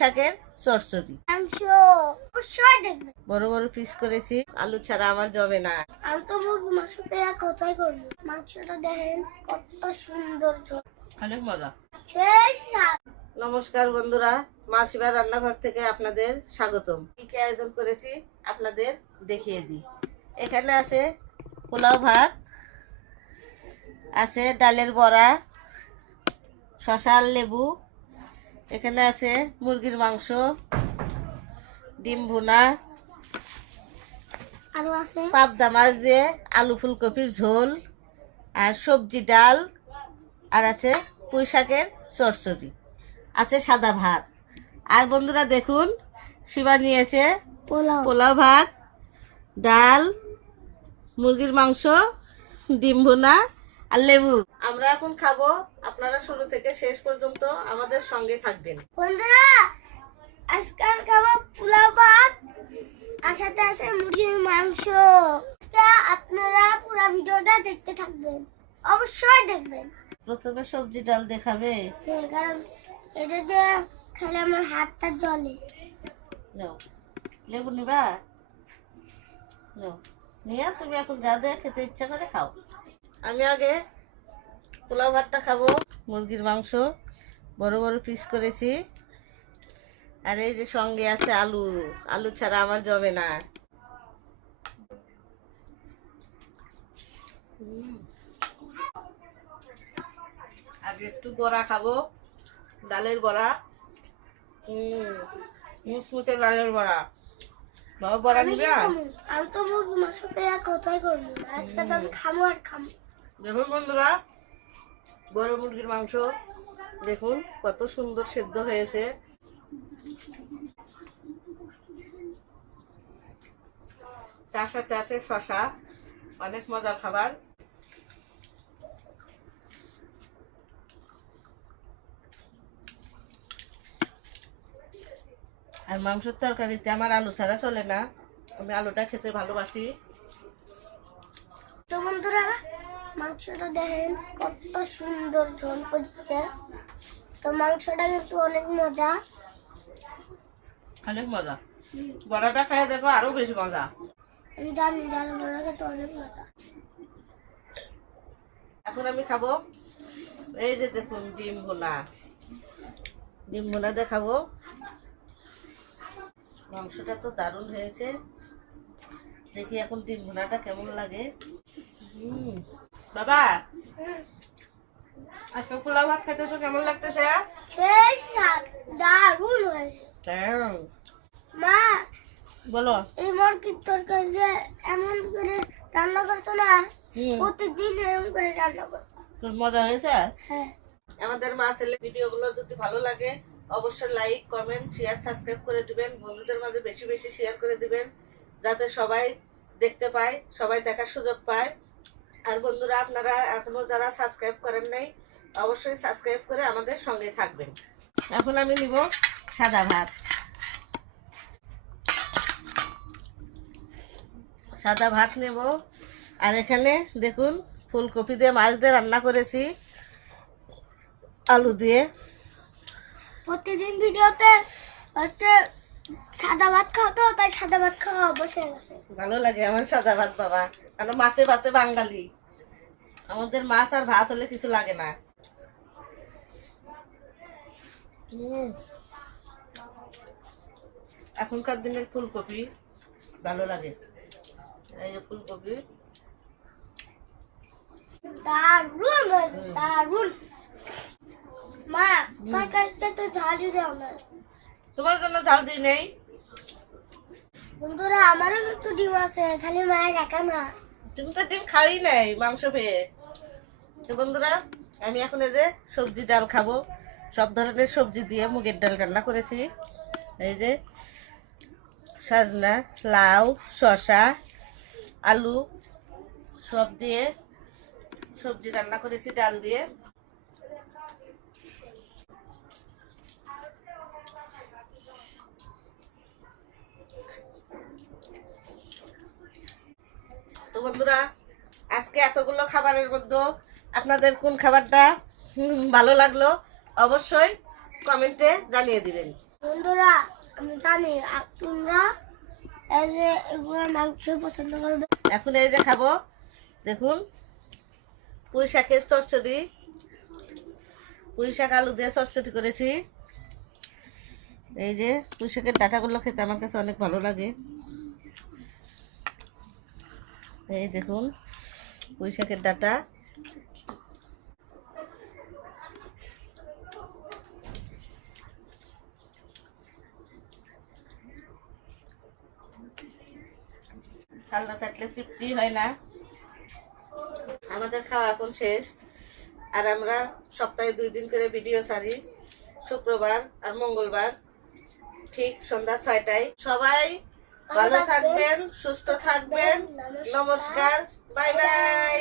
শাকের চচ্চড়ি, মাংস অবশ্যই দেখবেন। বড় বড় পিস করেছি। আলু ছাড়া আমার জমে না। আমি তো মুরগি মাংস পেয়ে কোথায় করবো। মাংসটা দেখেন কত সুন্দর ঝোল, অনেক মজা। শেষ স্বাদ। নমস্কার বন্ধুরা, মাসিবার রান্নাঘর থেকে আপনাদের স্বাগতম। কি কি আয়োজন করেছি আপনাদের দেখিয়ে দিই। এখানে আছে পোলাও ভাত, আছে ডালের বড়া, শসা আর লেবু, এখানে আছে মুরগির মাংস, ডিম ভুনা, আরো আছে পাবদা মাছ দিয়ে আলু ফুলকপির ঝোল, আর সবজি ডাল, আর আছে পুঁই শাকের চচ্চড়ি, আছে সাদা ভাত। আর বন্ধুরা দেখুন, শিবা নিয়েছে পোলাও। পোলাও ভাত, ডাল, মুরগির মাংস, ডিম ভুনা আর লেবু। আমরা এখন খাবো, আপনারা শুরু থেকে শেষ পর্যন্ত আমাদের সঙ্গে থাকবেন। বন্ধুরা আজকে আমি খাবো পোলাও ভাত, আর সাথে আছে মুরগির মাংস। আজকে আপনারা পুরো ভিডিওটা দেখতে থাকবেন, অবশ্যই দেখবেন। প্রথমে সবজি ডাল দেখাবে। হ্যাঁ, কারণ এটা দিয়ে খেলে আমার হাতটা জ্বলে। নাও, লেবু নিবা? নাও, নিয়ে তুমি এখন যা দিয়ে খেতে ইচ্ছা করে খাও। আমি আগে পোলাও ভাতটা খাবো। মুরগির মাংস বড় বড় পিস করেছি, আর এই যে সঙ্গে আছে আলু। আলু ছাড়া আমার জমে না। আগে একটু বড়া খাবো, ডালের বড়া। মুসমুসে ডালের বড়া। বাবা বড়া আমি নিবে? কি খাবো? আমি তো মুরগি মাংস পেয়ে কোথায় করবো। আজকে তো আমি খাবো আর খাবো। দেখুন বন্ধুরা, বড় মুরগির মাংস দেখুন কত সুন্দর সেদ্ধ হয়েছে। তার সাথে আছে শসা, অনেক মজার খাবার। আর মাংসের তরকারিতে আমার আলু ছাড়া চলে না। আমি আলুটা খেতে ভালোবাসি। তো বন্ধুরা মাংসটা দেখেন কত সুন্দর ঝোল করছে। তো মাংসটা কিন্তু অনেক মজা। অনেক মজা। বড়াটা খাই দেখো আরো বেশি মজা। আমি জানি ডাল বড়া খেতে অনেক মজা। এখন আমি খাবো এই যে দেখুন ডিম ভুনা। ডিম ভুনা দেখাবো। মাংসটা তো দারুণ হয়েছে। দেখি এখন ডিম ভুনাটা কেমন লাগে। বাবা, আজকে পোলাও ভাত খাইতেছো, কেমন লাগতেছে? শেষ স্বাদ, দারুণ হয়েছে। মা, বলো। এই মুরগির তরকারি যে এমন করে রান্না করছো না, প্রতিদিন এরকম করে রান্না করছো। তোর মজা হয়েছে? হ্যাঁ। আমাদের মা ছেলে ভিডিওগুলো যদি ভালো লাগে অবশ্যই লাইক, কমেন্ট, শেয়ার, সাবস্ক্রাইব করে দিবেন। বন্ধুদের মাঝে বেশি বেশি শেয়ার করে দিবেন, যাতে সবাই দেখতে পায়, সবাই দেখার সুযোগ পায়। আর বন্ধুরা আপনারা এখনো যারা সাবস্ক্রাইব করেন নাই অবশ্যই সাবস্ক্রাইব করে আমাদের সঙ্গে থাকবেন। এখন আমি নিব সাদা ভাত। সাদা ভাত নেব। আর এখানে দেখুন ফুলকপি দিয়ে মাছ দিয়ে রান্না করেছি, আলু দিয়ে। প্রতিদিন ভিডিওতে হচ্ছে সাদা ভাত খাও, তো তাই সাদা ভাত খাওয়া অভ্যাস হয়ে গেছে। ভালো লাগে আমার সাদা ভাত বাবা, কারণ মাছে ভাতে বাঙালি, আমাদের মাছ আর ভাত হলে কিছু লাগে না। এখনকার দিনের ফুলকপি ভালো লাগে। এই যে ফুলকপি দারুণ হয়েছে, দারুণ। মা, তরকারিটা তো ঝালই দাও না। তোমার জন্য ঝাল দিই নেই। বন্ধুরা আমারও কিন্তু ডিম আছে, খালি মায়ের একা না। তুমি তো ডিম খাওয়াই নাই মাংস পেয়ে। তো বন্ধুরা আমি এখন এই যে সবজি ডাল খাবো। সব ধরনের সবজি দিয়ে মুগের ডাল রান্না করেছি। এই যে সজনা, লাউ, শসা, আলু সব দিয়ে সবজি রান্না করেছি ডাল দিয়ে। তো বন্ধুরা আজকে এতগুলো খাবারের মধ্যে আপনাদের কোন খাবারটা ভালো লাগলো অবশ্যই কমেন্টে জানিয়ে দিবেন। বন্ধুরা আমি জানি তোমরা এই যে এগুলো মাংস পছন্দ করবে। এখন এই যে খাবো, দেখুন পুঁই শাকের চচ্চড়ি, পুঁই শাক আলু দিয়ে চচ্চড়ি করেছি। এই যে পুঁই শাকের ডাঁটাগুলো খেতে আমার কাছে অনেক ভালো লাগে। এই দেখুন পুঁই শাকের ডাঁটা। ঠান্ডা থাকলে তৃপ্তি হয় না। আমাদের খাওয়া এখন শেষ। আর আমরা সপ্তাহে 2 দিন করে ভিডিও ছাড়ি, শুক্রবার আর মঙ্গলবার ঠিক সন্ধ্যা 6টায়। সবাই ভালো থাকবেন, সুস্থ থাকবেন। নমস্কার, বাই বাই।